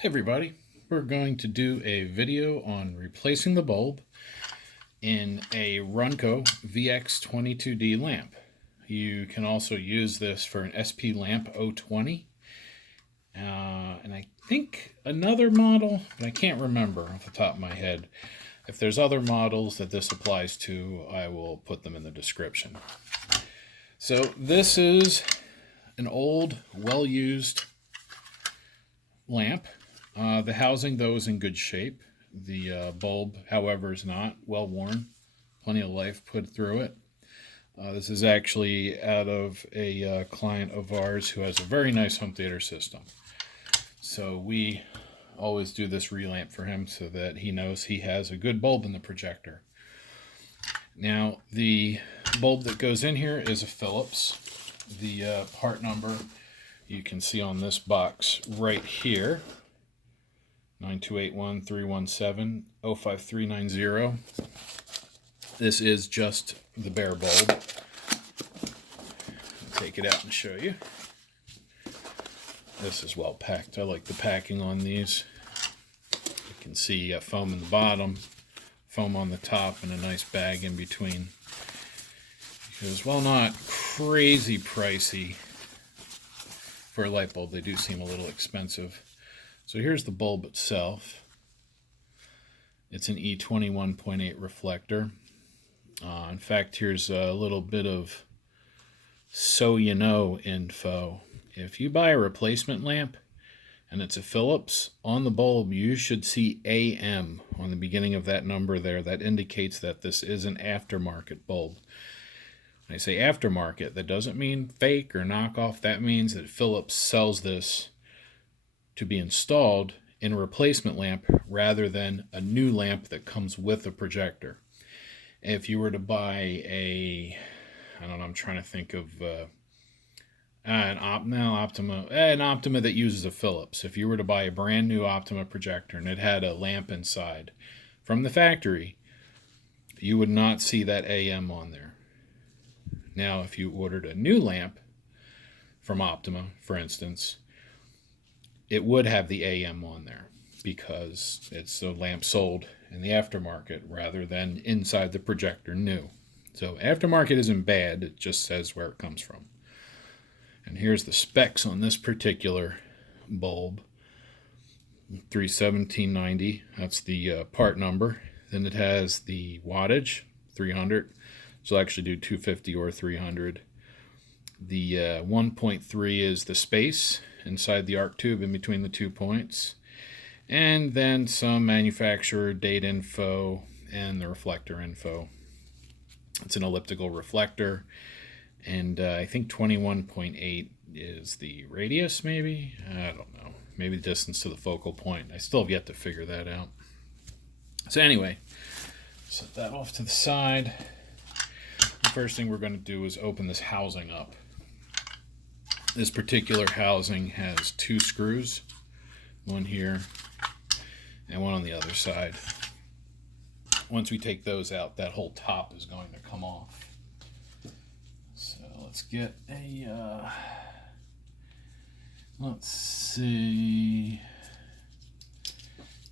Hey everybody, we're going to do a video on replacing the bulb in a Runco VX22D lamp. You can also use this for an SP-Lamp-020 and I think another model, but I can't remember off the top of my head. If there's other models that this applies to, I will put them in the description. So this is an old, well-used lamp. The housing, though, is in good shape. The bulb, however, is not. Well worn. Plenty of life put through it. This is actually out of a client of ours who has a very nice home theater system. So we always do this relamp for him so that he knows he has a good bulb in the projector. Now, the bulb that goes in here is a Philips. The part number you can see on this box right here. 9281317-05390. This is just the bare bulb. I'll take it out and show you. This is well packed. I like the packing on these. You can see you got foam in the bottom, foam on the top, and a nice bag in between. Because while not crazy pricey for a light bulb, they do seem a little expensive. So here's the bulb itself. It's an E21.8 reflector. In fact, here's a little bit of so you know info. If you buy a replacement lamp and it's a Philips, on the bulb you should see AM on the beginning of that number there. That indicates that this is an aftermarket bulb. When I say aftermarket, that doesn't mean fake or knockoff. That means that Philips sells this to be installed in a replacement lamp rather than a new lamp that comes with a projector. If you were to buy I'm trying to think of an Optima that uses a Philips. If you were to buy a brand new Optima projector and it had a lamp inside from the factory, you would not see that AM on there. Now, if you ordered a new lamp from Optima, for instance, it would have the AM on there because it's a lamp sold in the aftermarket rather than inside the projector new. So aftermarket isn't bad, it just says where it comes from. And here's the specs on this particular bulb. 31790, that's the part number. Then it has the wattage, 300. So I'll actually do 250 or 300. The 1.3 is the space inside the arc tube in between the 2 points, and then some manufacturer date info and the reflector info. It's an elliptical reflector, and I think 21.8 is the radius, maybe? I don't know. Maybe the distance to the focal point. I still have yet to figure that out. So anyway, set that off to the side. The first thing we're going to do is open this housing up. This particular housing has 2 screws, one here and one on the other side. Once we take those out, that whole top is going to come off. So let's get let's see,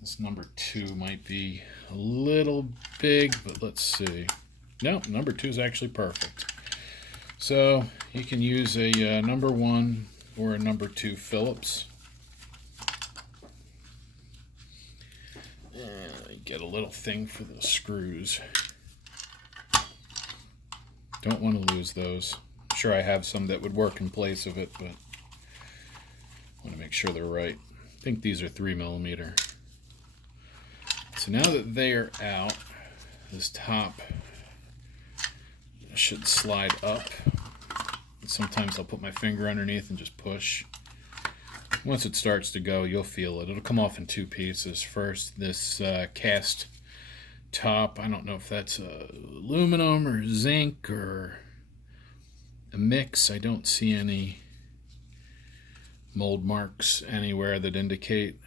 this number 2 might be a little big, but let's see. No, number 2 is actually perfect. So you can use a number 1 or a number 2 Philips. Get a little thing for the screws. Don't want to lose those. I'm sure I have some that would work in place of it, but I want to make sure they're right. I think these are 3mm. So now that they are out, this top should slide up. Sometimes I'll put my finger underneath and just push. Once it starts to go, you'll feel it. It'll come off in 2 pieces. First, this cast top. I don't know if that's aluminum or zinc or a mix. I don't see any mold marks anywhere that indicate.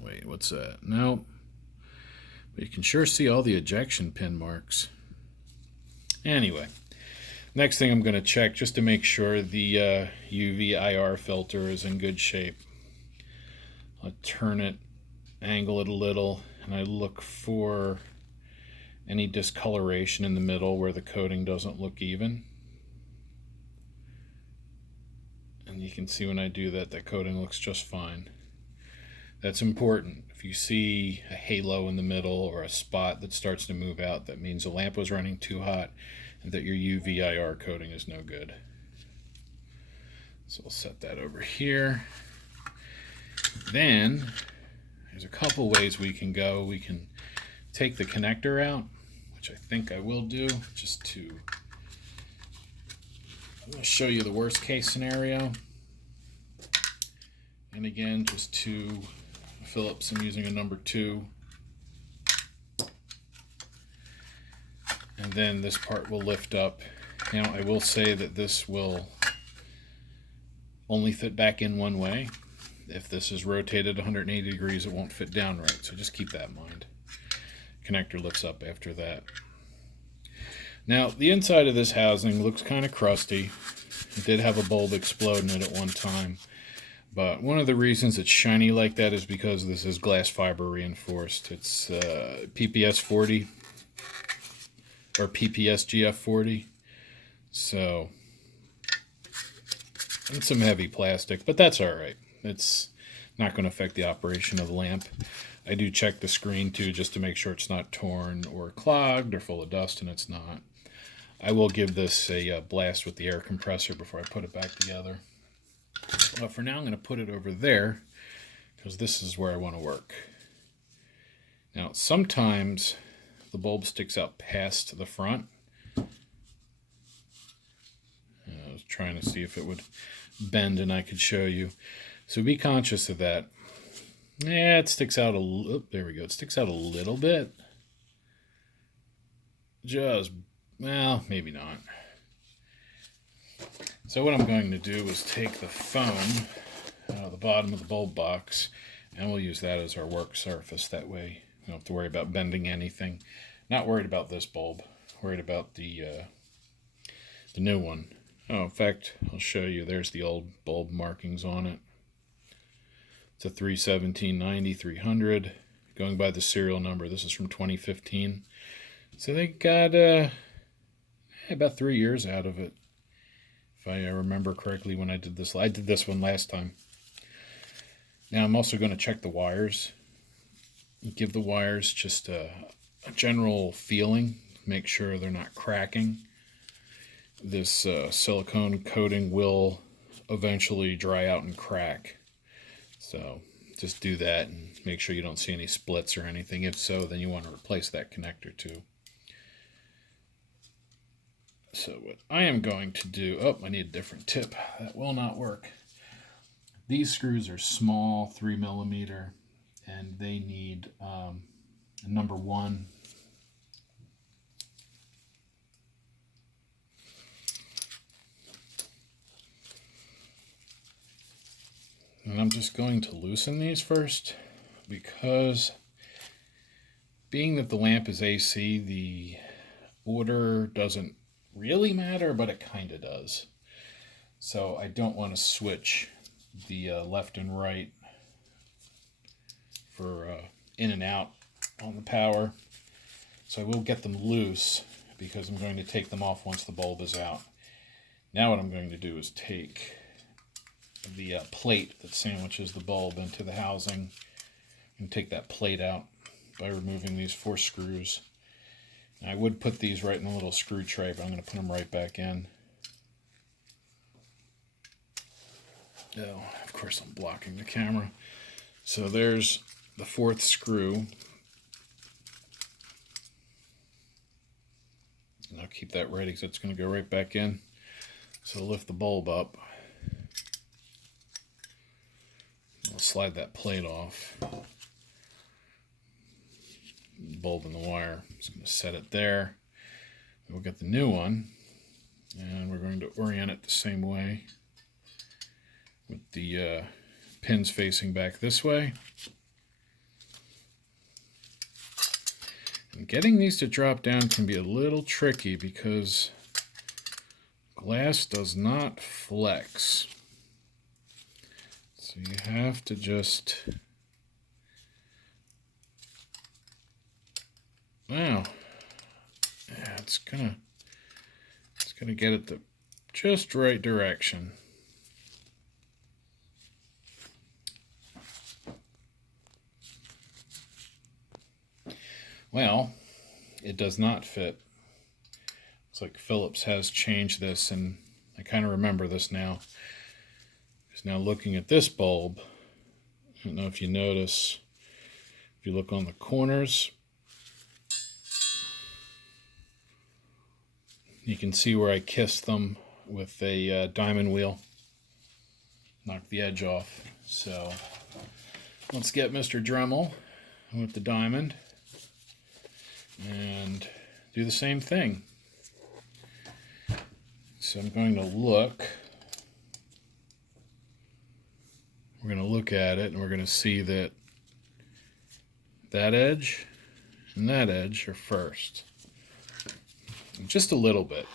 Wait, what's that? Nope. But you can sure see all the ejection pin marks. Anyway, Next thing I'm going to check just to make sure the UV IR filter is in good shape. I'll turn it, angle it a little, and I look for any discoloration in the middle where the coating doesn't look even. And you can see when I do that, that coating looks just fine. That's important. If you see a halo in the middle or a spot that starts to move out, that means the lamp was running too hot and that your UV IR coating is no good. So we'll set that over here. Then there's a couple ways we can go. We can take the connector out, which I think I will do, just to I'm going to show you the worst case scenario. And again, just to Phillips, I'm using a number 2. And then this part will lift up. Now I will say that this will only fit back in one way. If this is rotated 180 degrees, it won't fit down right. So just keep that in mind. Connector lifts up after that. Now the inside of this housing looks kind of crusty. It did have a bulb explode in it at one time. But one of the reasons it's shiny like that is because this is glass fiber reinforced. It's PPS 40 or PPSGF 40. So it's some heavy plastic, but that's all right. It's not going to affect the operation of the lamp. I do check the screen too, just to make sure it's not torn or clogged or full of dust, and it's not. I will give this a blast with the air compressor before I put it back together. But for now, I'm going to put it over there because this is where I want to work. Now, sometimes the bulb sticks out past the front. I was trying to see if it would bend and I could show you. So be conscious of that. Yeah, it sticks out a little. There we go. It sticks out a little bit. Just, well, maybe not. So what I'm going to do is take the foam out of the bottom of the bulb box, and we'll use that as our work surface. That way we don't have to worry about bending anything. Not worried about this bulb. Worried about the new one. Oh, in fact, I'll show you. There's the old bulb markings on it. It's a 31790 300. Going by the serial number, this is from 2015. So they got about 3 years out of it. If I remember correctly when I did this. I did this one last time. Now I'm also going to check the wires. Give the wires just a general feeling. Make sure they're not cracking. This silicone coating will eventually dry out and crack. So just do that and make sure you don't see any splits or anything. If so, then you want to replace that connector too. So what I am going to do, oh, I need a different tip. That will not work. These screws are small, 3mm, and they need a number 1. And I'm just going to loosen these first because being that the lamp is AC, the order doesn't really matter, but it kind of does. So I don't want to switch the left and right for in and out on the power. So I will get them loose because I'm going to take them off once the bulb is out. Now what I'm going to do is take the plate that sandwiches the bulb into the housing and take that plate out by removing these 4 screws. I would put these right in a little screw tray, but I'm going to put them right back in. Oh, of course I'm blocking the camera. So there's the 4th screw. And I'll keep that ready because it's going to go right back in. So lift the bulb up. I'll slide that plate off. Bulb and the wire. I'm just going to set it there. We'll get the new one, and we're going to orient it the same way with the pins facing back this way. And getting these to drop down can be a little tricky because glass does not flex. So you have to just, wow, yeah, it's gonna get it the just right direction. Well, it does not fit. It's like Philips has changed this, and I kind of remember this now. Because now looking at this bulb, I don't know if you notice, if you look on the corners, you can see where I kissed them with a diamond wheel. Knocked the edge off. So let's get Mr. Dremel with the diamond and do the same thing. So I'm going to look. We're going to look at it and we're going to see that that edge and that edge are first. Just a little bit.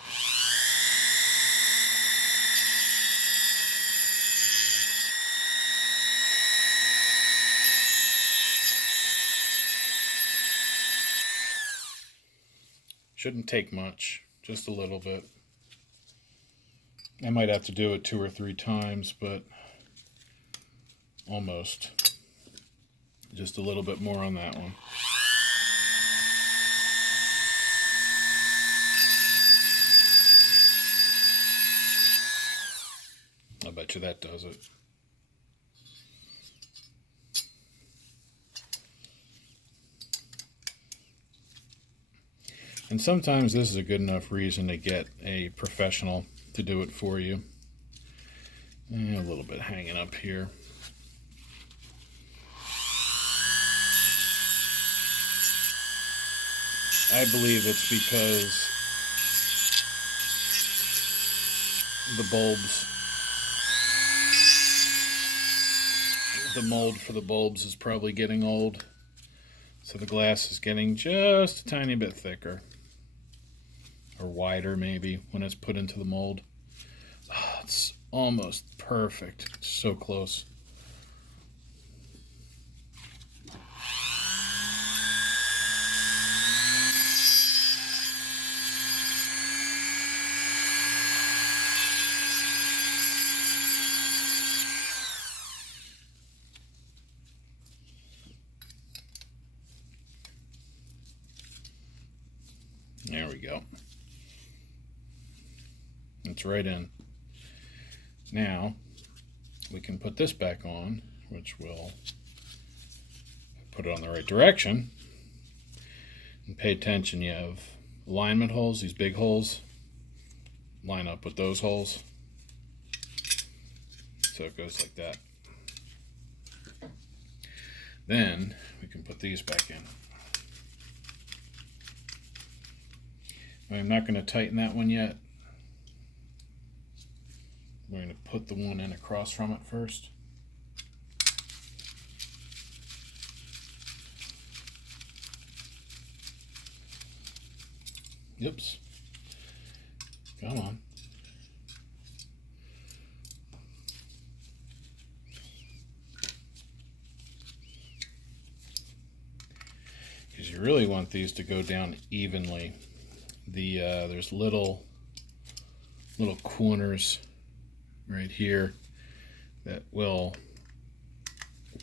Shouldn't take much, just a little bit. I might have to do it 2 or 3 times, but almost. Just a little bit more on that one. I bet you that does it. And sometimes this is a good enough reason to get a professional to do it for you. And a little bit hanging up here. I believe it's because the bulbs, the mold for the bulbs is probably getting old. So the glass is getting just a tiny bit thicker. Or wider maybe when it's put into the mold. Oh, it's almost perfect. It's so close. There we go. It's right in. Now we can put this back on, which will put it on the right direction. And pay attention, you have alignment holes, these big holes. Line up with those holes. So it goes like that. Then we can put these back in. I'm not going to tighten that one yet. I'm going to put the one in across from it first. Oops. Come on. Because you really want these to go down evenly. There's little corners right here that will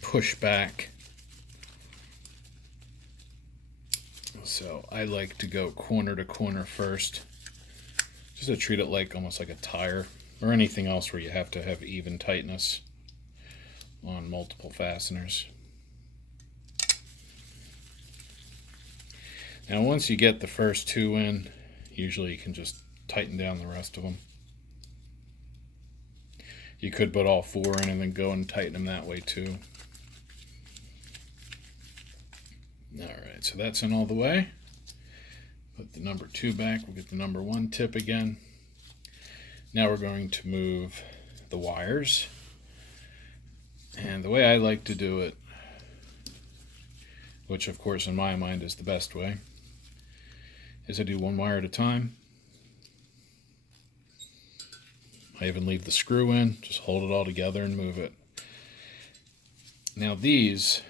push back. So I like to go corner to corner first, just to treat it like almost like a tire or anything else where you have to have even tightness on multiple fasteners. Now once you get the first 2 in, usually you can just tighten down the rest of them. You could put all 4 in and then go and tighten them that way too. Alright, so that's in all the way. Put the number 2 back, we'll get the number 1 tip again. Now we're going to move the wires. And the way I like to do it, which of course in my mind is the best way, is I do 1 wire at a time. I even leave the screw in, just hold it all together and move it. Now these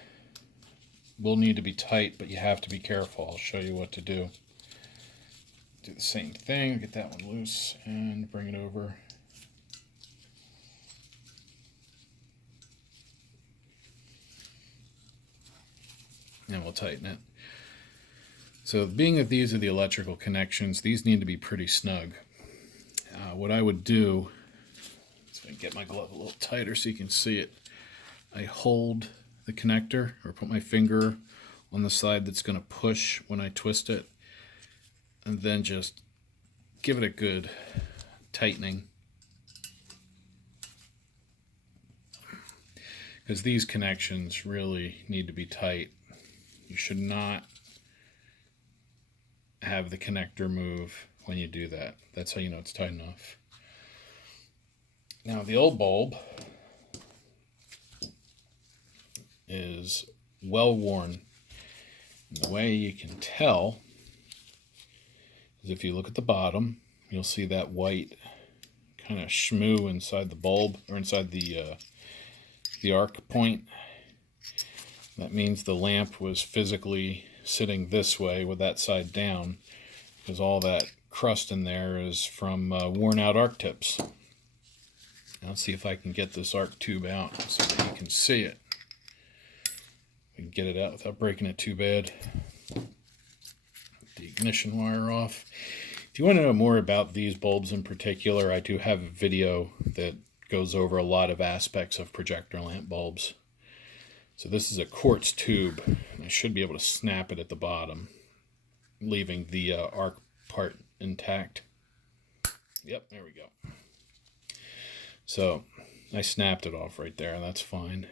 will need to be tight, but you have to be careful. I'll show you what to do. Do the same thing, get that one loose and bring it over. And we'll tighten it. So being that these are the electrical connections, these need to be pretty snug. What I would do, let's get my glove a little tighter so you can see it. I hold the connector, or put my finger on the side that's going to push when I twist it, and then just give it a good tightening. Because these connections really need to be tight. You should not have the connector move when you do that. That's how you know it's tight enough. Now the old bulb is well worn. And the way you can tell is if you look at the bottom, you'll see that white kind of shmoo inside the bulb, or inside the arc point. That means the lamp was physically sitting this way with that side down, because all that crust in there is from worn out arc tips. Now let's see if I can get this arc tube out so that you can see it. We can get it out without breaking it too bad. The ignition wire off. If you want to know more about these bulbs in particular, I do have a video that goes over a lot of aspects of projector lamp bulbs. So this is a quartz tube. I should be able to snap it at the bottom, leaving the arc part intact. Yep, there we go. So I snapped it off right there, and that's fine.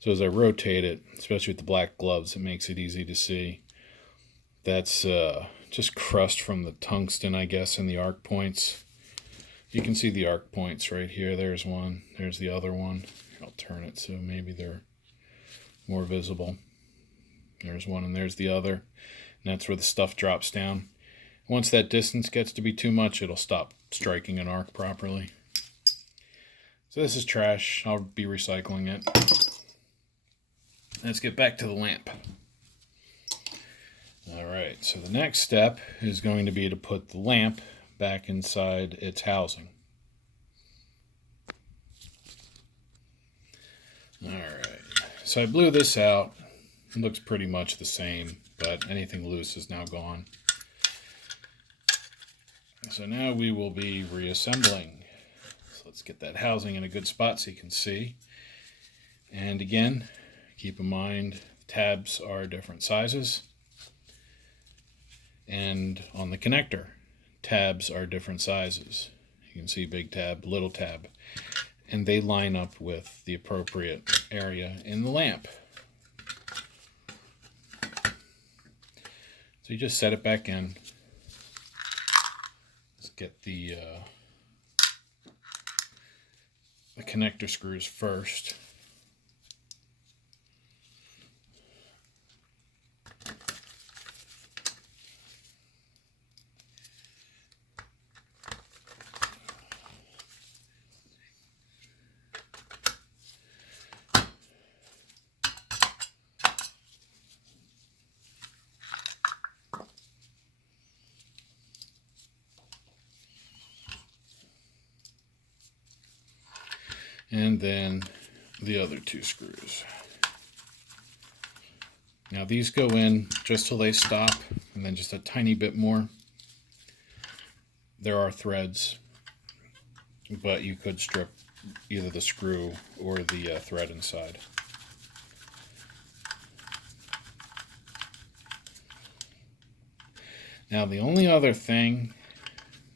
So as I rotate it, especially with the black gloves, it makes it easy to see. That's just crust from the tungsten, I guess, in the arc points. You can see the arc points right here. There's one. There's the other one. I'll turn it so maybe they're more visible. There's one and there's the other. And that's where the stuff drops down. Once that distance gets to be too much, it'll stop striking an arc properly. So this is trash. I'll be recycling it. Let's get back to the lamp. Alright, so the next step is going to be to put the lamp back inside its housing. Alright, so I blew this out. It looks pretty much the same, but anything loose is now gone. So now we will be reassembling. So let's get that housing in a good spot so you can see. And again, keep in mind tabs are different sizes. And on the connector, tabs are different sizes. You can see big tab, little tab. And they line up with the appropriate area in the lamp. So you just set it back in. Let's get the connector screws first. And then the other two screws. Now these go in just till they stop, and then just a tiny bit more. There are threads, but you could strip either the screw or the thread inside. Now the only other thing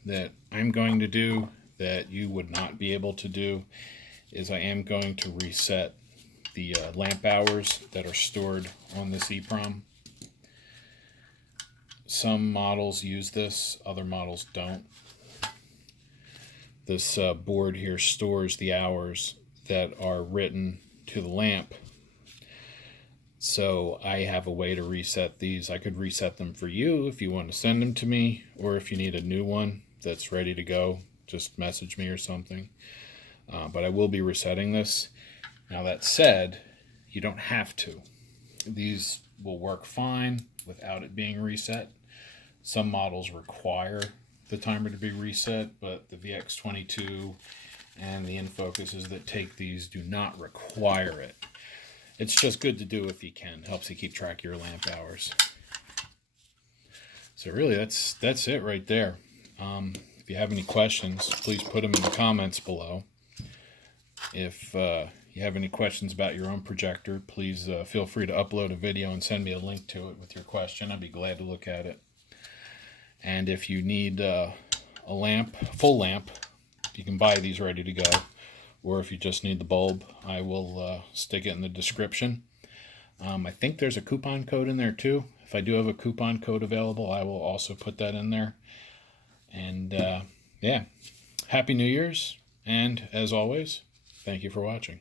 that I'm going to do that you would not be able to do is I am going to reset the lamp hours that are stored on this EEPROM. Some models use this, other models don't. This board here stores the hours that are written to the lamp. So I have a way to reset these. I could reset them for you if you want to send them to me, or if you need a new one that's ready to go, just message me or something. But I will be resetting this. Now that said, you don't have to. These will work fine without it being reset. Some models require the timer to be reset, but the VX22 and the Infocuses that take these do not require it. It's just good to do if you can. Helps you keep track of your lamp hours. So really, that's it right there. If you have any questions, please put them in the comments below. If you have any questions about your own projector, please feel free to upload a video and send me a link to it with your question. I'd be glad to look at it. And if you need a lamp, a full lamp, you can buy these ready to go. Or if you just need the bulb, I will stick it in the description. I think there's a coupon code in there too. If I do have a coupon code available, I will also put that in there. And yeah, Happy New Year's. And as always, thank you for watching.